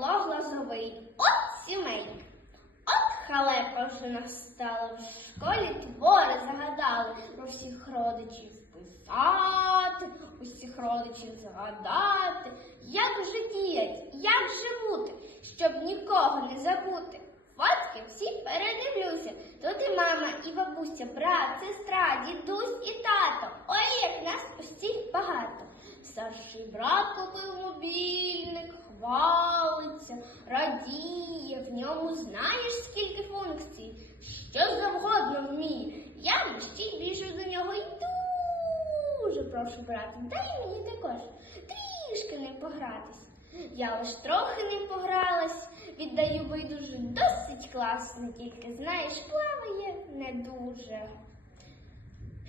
Павло Глазовий. От сімейка. От халепа вже настала в школі твори загадали про всіх родичів писати, усіх родичів згадати, як же діять, як живути, щоб нікого не забути. Фотки всі передивлюся. Тут і мама, і бабуся, брат, сестра, дідусь і тато. Ой, як нас усіх багато. Старший брат купив мобільник, хвалиться, радіє, в ньому знаєш скільки функцій, що завгодно вміє. Я ще біжу до нього і дуже прошу брата, дай мені також трішки не погратись. Я лиш трохи не погралась, віддаю байдуже досить класно, тільки знаєш, плаває не дуже.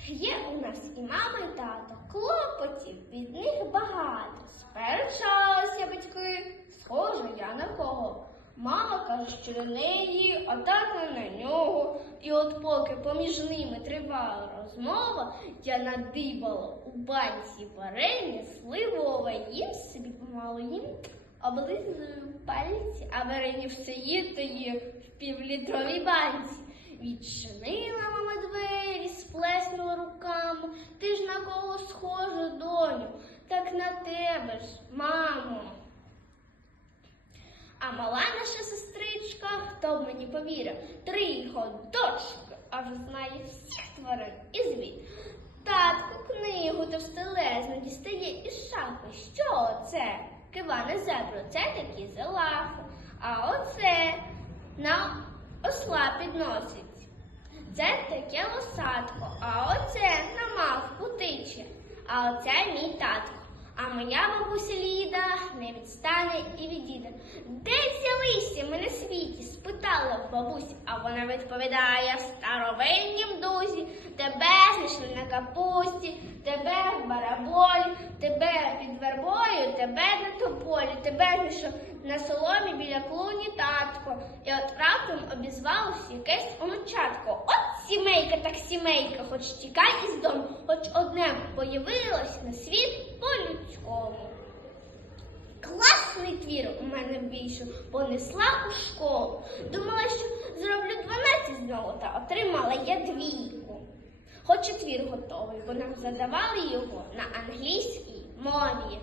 Є у нас і мама, і тато, клопотів від них багато. Сперечалися батьки, схоже я на кого. Мама каже, що на неї, а тато на нього. І от поки поміж ними тривала розмова, я надибала у банці варення сливове, їм собі помалу їм облизую пальці, а варення все є в півлітровій банці. Відчинила мама двері, сплеснула руками. Ти ж на кого схожа, доню, так на тебе ж, мамо. А мала наша сестричка, хто б мені повірив, три його дочки, а вже знає всіх тварин і звід. Татку книгу товстелезну дістає із шафи. Що це? Кива на зебру, це такі залахи. А оце на осла підносить. Це таке лосатко, а оце на мавку тиче, а оце мій татко. Моя бабуся Ліда не відстане і відійде. Де взялися ми на світі? спитала бабуся, а вона відповідає старовиннім дузі. Тебе знайшли на капусті, тебе в бараболі, тебе під вербою, тебе на тополі, тебе знайшов на соломі біля клуні татко. І от раптом обізвалося якесь онучатко. От сімейка, так сімейка, хоч тікай із дому, хоч одне появилось на світ по-людському. Класний твір у мене вийшов, понесла у школу. Думала, що зроблю 12 з нього, та отримала я двійку. Хоч і твір готовий, бо нам задавали його на англійській мові.